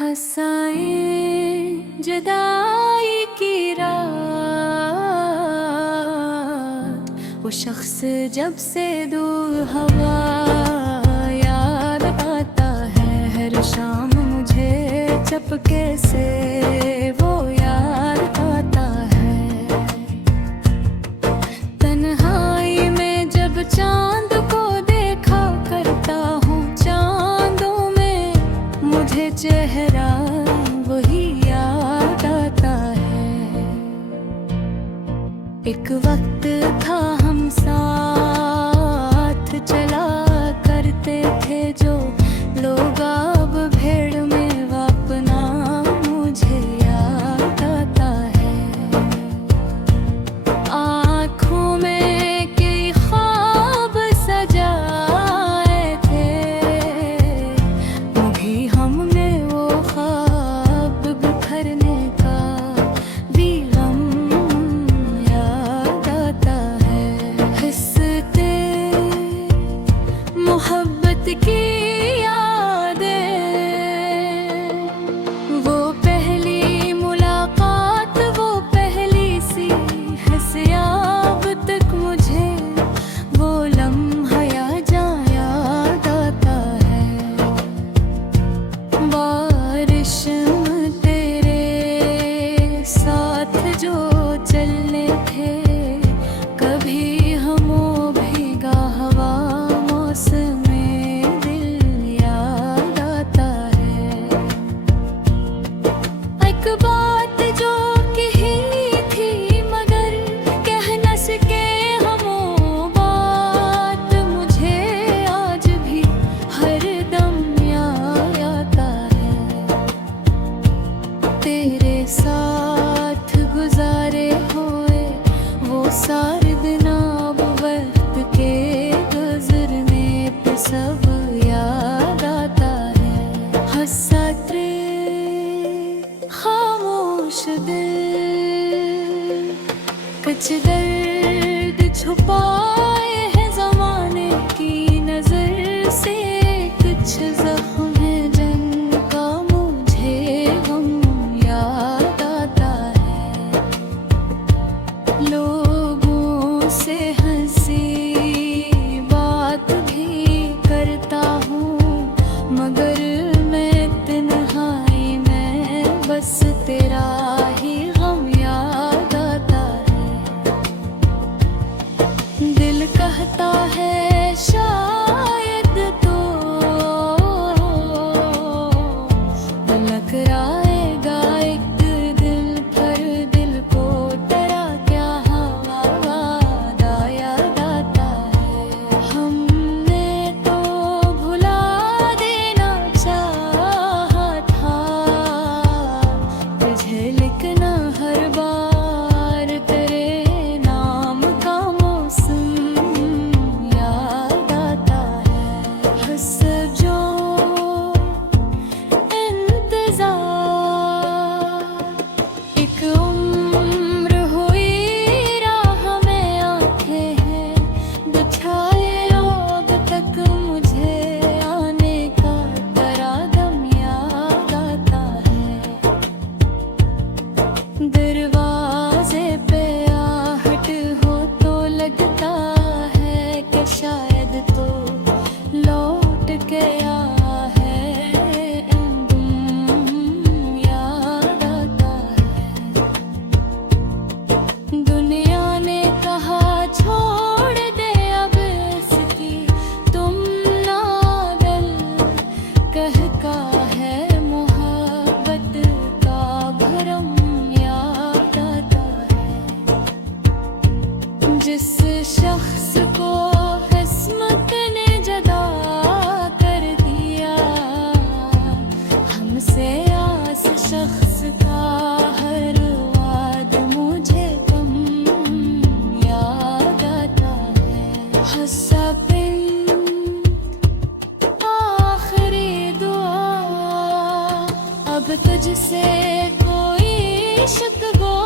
हंसाएं जुदाई की रात, वो शख्स जब से दूर हवा याद आता है। हर शाम मुझे चपके से वो याद आता है। तन्हाई में जब चांद को देखा करता हूँ, चांदों में मुझे चेहरा वही याद आता है। एक वक्त था हम साथ चला करते थे, जो लोग अब भीड़ में अपना मुझे याद आता है। आँखों में कई ख्वाब सजाए थे, भी हमने वो ख्वाब बिखरने का भी गम याद आता है। हंसते मोहब्बत की यादें, वो पहली मुलाकात, वो पहली सी हंसिया, अब तक मुझे वो लम्हा याद आता है। बारिश में तेरे साथ जो चलने थे, कभी हमो भीगा हवा, मौसमे दिल याद आता है। एक बात जो कही थी मगर कह न सके हमो बात, मुझे आज भी हर दम याद आता है। तेरे साथ गुजारे हुए वो सारे दिन अब वक्त के गुजरने पे सब याद आता है। हंसते खामोश दिल, कुछ दर्द छुपाए हैं जमाने की नजर से, कुछ जख्म है जिनका मुझे गम याद आता है। लोगों से हंसी बात भी करता हूँ, मगर मैं तन्हाई में बस तेरा ही गम याद आता है। दिल कहता है शायद तो टकराएगा एक दिल पर, दिल को तेरा क्या हवा याद आता है। हमने तो भुला देना चाहा था तुझे, लिखना हर बार तेरे नाम का मौसम याद आता है। हंस जो इंतजार, एक उम्र हुई राह में आंखें हैं बिछाए, अब तक मुझे आने का तेरा दम याद आता है। दरवाजे पे आहट हो तो लगता है कि शायद तो लौट के आया है। याद आता है। दुनिया ने कहा छोड़ दे अब इसकी तुम नादल, कहका है मोहब्बत का भरम याद आता है। जिस शख्स को किस्मत ने जदा कर दिया, हमसे आस शख्स का हर वाद मुझे कम याद आता है। हंसा बिन आखिरी दुआ, अब तुझसे कोई शिकवा